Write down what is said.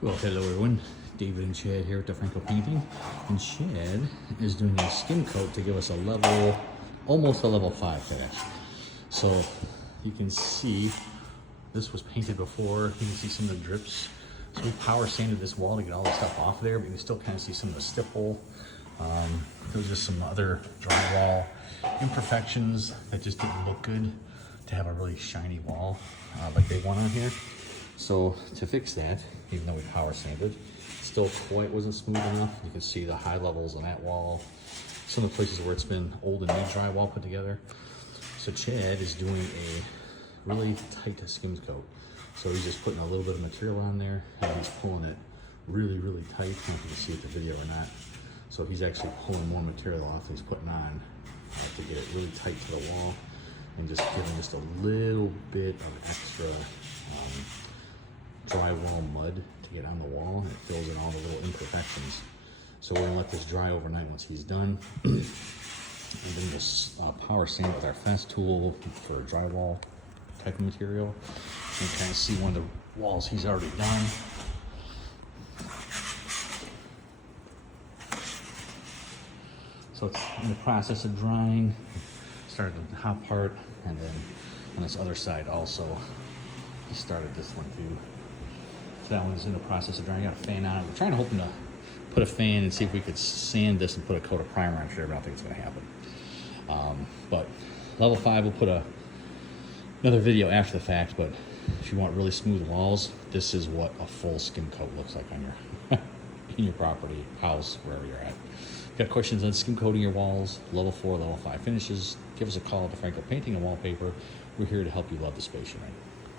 Well, hello everyone. David and Chad here at the Franco Painting, and Chad is doing a skim coat to give us a level, almost a level 5 finish. So you can see this was painted before. You can see some of the drips. So we power sanded this wall to get all the stuff off there, but you can still kind of see some of the stipple. There's just some other drywall imperfections that just didn't look good to have a really shiny wall like they want on here. So to fix that, even though we power sanded, still quite wasn't smooth enough. You can see the high levels on that wall, some of the places where it's been old and new drywall put together. So Chad is doing a really tight skims coat. So he's just putting a little bit of material on there and he's pulling it really, really tight. I don't know if you can see it in the video or not. So he's actually pulling more material off than he's putting on to get it really tight to the wall and just giving just a little bit of extra drywall mud to get on the wall, and it fills in all the little imperfections. So we're gonna let this dry overnight once he's done. And then we'll power sand with our fast tool for drywall type of material. You can kind of see one of the walls he's already done. So it's in the process of drying. Started the hot part, and then on this other side also, he started this one too. So that one's in the process of drying. Got a fan on it. We're trying to hope to put a fan and see if we could sand this and put a coat of primer on it, but I don't think it's going to happen. But level 5, we'll put another video after the fact. But if you want really smooth walls, this is what a full skim coat looks like on your in your property, house, wherever you're at. Got questions on skim coating your walls, level 4, level 5 finishes? Give us a call at the Franco Painting and Wallpaper. We're here to help you love the space you're in.